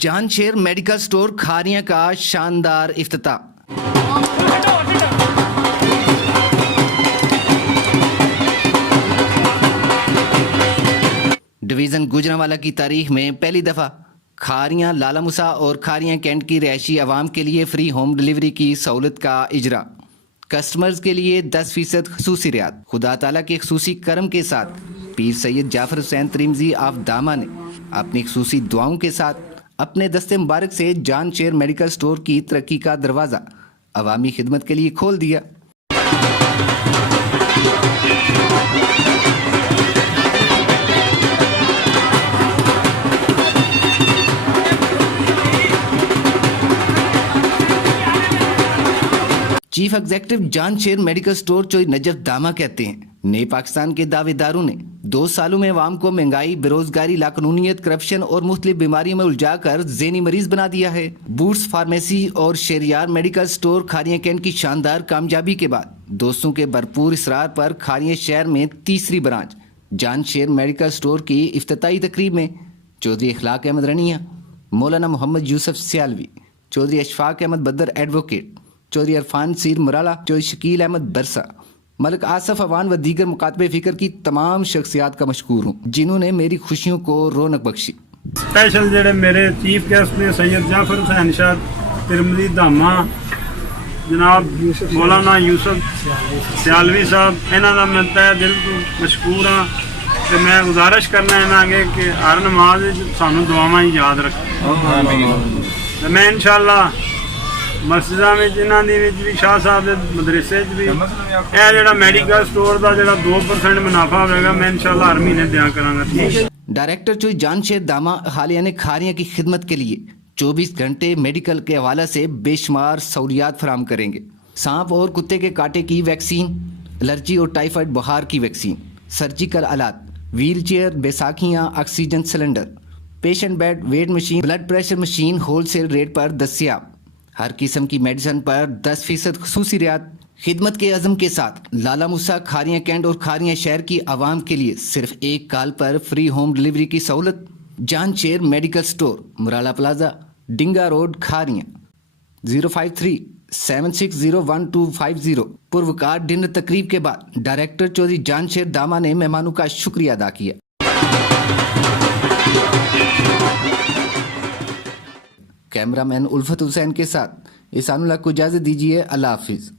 جان Sher medical store Kharian کا شاندار افتتاح۔ ڈویژن گوجرانوالہ کی تاریخ میں پہلی دفعہ کھاریاں لالہ موسیٰ اور کھاریاں کینٹ کی رہائشی عوام کے لیے فری ہوم ڈلیوری کی سہولت کا اجرا۔ کسٹمرز کے لیے 10% خصوصی رعایت۔ خدا تعالیٰ کے خصوصی کرم کے ساتھ پیر سید جعفر حسین ترمذی آف دامہ نے اپنی خصوصی دعاؤں کے ساتھ اپنے دست مبارک سے جان شیر میڈیکل سٹور کی ترقی کا دروازہ عوامی خدمت کے لیے کھول دیا۔ چیف ایگزیکٹو جان شیر میڈیکل سٹور چوئی نجف دامہ کہتے ہیں، نئے پاکستان کے دعوے داروں نے 2 سالوں میں عوام کو مہنگائی، بے روزگاری، لاقانونیت، کرپشن اور مختلف بیماریوں میں الجھا کر ذہنی مریض بنا دیا ہے۔ بوٹس فارمیسی اور Shehryar medical store Kharian Cantt کی شاندار کامیابی کے بعد دوستوں کے بھرپور اصرار پر کھاریاں شہر میں تیسری برانچ جان شیر میڈیکل سٹور کی افتتاحی تقریب میں چودھری اخلاق احمد رنیہ، مولانا محمد یوسف سیالوی، چودھری اشفاق احمد بدر ایڈوکیٹ، چودھری عرفان سیر مرالا، چودھری شکیل احمد برسا، ملک آصف اوان و دیگر مکاتب فکر کی تمام شخصیات کا مشکور ہوں جنہوں نے میری خوشیوں کو رونق بخشی۔ اسپیشل جڑے میرے چیف گیسٹ نے سید جعفر حسین شاہ ترمذی دامہ، جناب مولانا یوسف سیالوی صاحب، انہاں دا میں تہ دل تو مشکور ہاں تے میں گزارش کرنا انہاں اگے کہ ہر نماز سانوں دعاواں یاد رکھیں۔ میں انشاءاللہ مسجداں وچ انہاں دی وچ بھی شاہ صاحب دے مدرسے وچ بھی اے جڑا میڈیکل سٹور دا جڑا 2% منافع ہوئے گا میں انشاءاللہ ہر مہینے دیاں کراں گا۔ ٹھیک ہے۔ ڈائریکٹر چوئی جان شیر دامہ حالیہ نے کھاریاں کی خدمت کے لیے 24 گھنٹے میڈیکل کے حوالے سے بے شمار سہولیات فراہم کریں گے۔ سانپ اور کتے کے کاٹے کی ویکسین، الرجی اور ٹائیفائڈ بخار کی ویکسین، سرجیکل آلات، ویل چیئر، بیساکھیاں، oxygen cylinder, patient bed, weight machine, blood pressure machine wholesale rate پر دستیاب، ہر قسم کی میڈیسن پر 10% خصوصی رعایت۔ خدمت کے عزم کے ساتھ لالہ موسیٰ، کھاریاں کینٹ اور کھاریاں شہر کی عوام کے لیے صرف ایک کال پر فری ہوم ڈلیوری کی سہولت۔ Jan Sher medical store, Murala plaza, Dinga road, Kharian, 053-7601250۔ پروکار ڈنر تقریب کے بعد ڈائریکٹر چودھری جان شیر دامہ نے مہمانوں کا شکریہ ادا کیا۔ کیمرہ مین الفت حسین کے ساتھ احسان اللہ کو اجازت دیجیے۔ اللہ حافظ۔